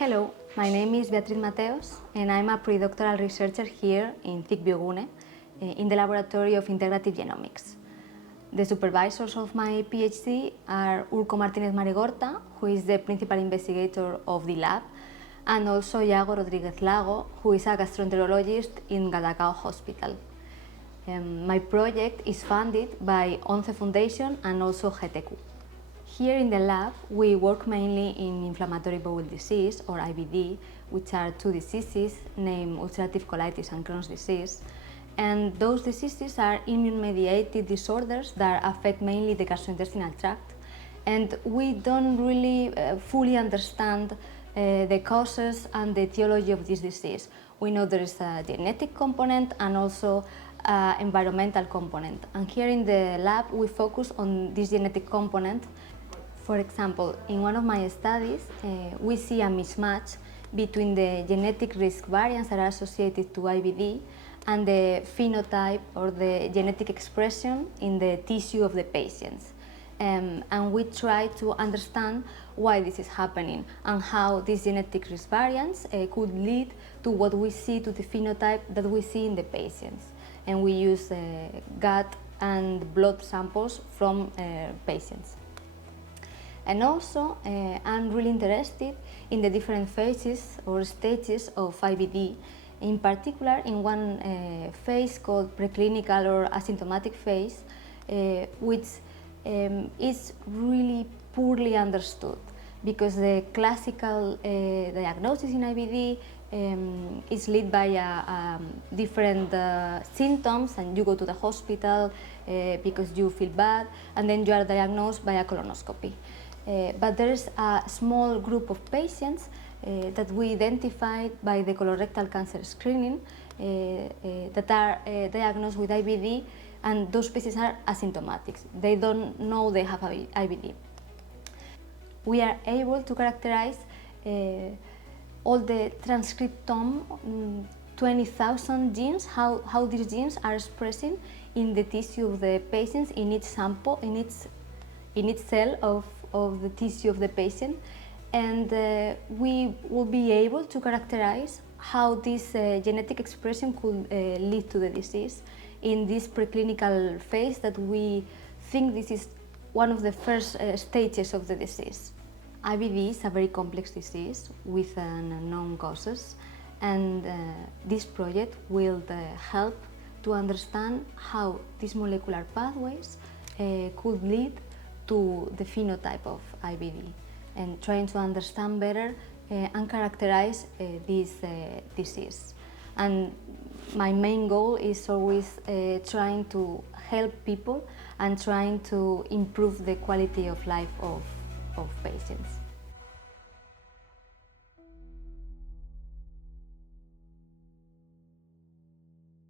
Hello, my name is Beatriz Mateos and I'm a pre-doctoral researcher here in bioGUNE in the Laboratory of Interactive Genomics. The supervisors of my PhD are Urko M Marigorta, who is the principal investigator of the lab, and also Iago Rodríguez-Lago, who is a gastroenterologist in Galdakao Hospital. My project is funded by ONCE Foundation and also GETECCU. Here in the lab, we work mainly in inflammatory bowel disease, or IBD, which are two diseases named ulcerative colitis and Crohn's disease. And those diseases are immune-mediated disorders that affect mainly the gastrointestinal tract. And we don't really fully understand the causes and the etiology of this disease. We know there is a genetic component and also environmental component. And here in the lab, we focus on this genetic component. For example, in one of my studies, we see a mismatch between the genetic risk variants that are associated to IBD and the phenotype or the genetic expression in the tissue of the patients. And we try to understand why this is happening and how these genetic risk variants could lead to what we see, to the phenotype that we see in the patients. And we use gut and blood samples from patients. And also, I'm really interested in the different phases or stages of IBD, in particular in one phase called preclinical or asymptomatic phase, which is really poorly understood because the classical diagnosis in IBD is led by different symptoms, and you go to the hospital because you feel bad, and then you are diagnosed by a colonoscopy. But there is a small group of patients that we identified by the colorectal cancer screening that are diagnosed with IBD, and those patients are asymptomatic. They don't know they have IBD. We are able to characterize all the transcriptome, 20,000 genes, how these genes are expressing in the tissue of the patients, in each sample, in each cell of the tissue of the patient, and we will be able to characterize how this genetic expression could lead to the disease in this preclinical phase that we think this is one of the first stages of the disease. IBD is a very complex disease with unknown causes, and this project will help to understand how these molecular pathways could lead to the phenotype of IBD, and trying to understand better and characterize this disease. And my main goal is always trying to help people and trying to improve the quality of life of patients.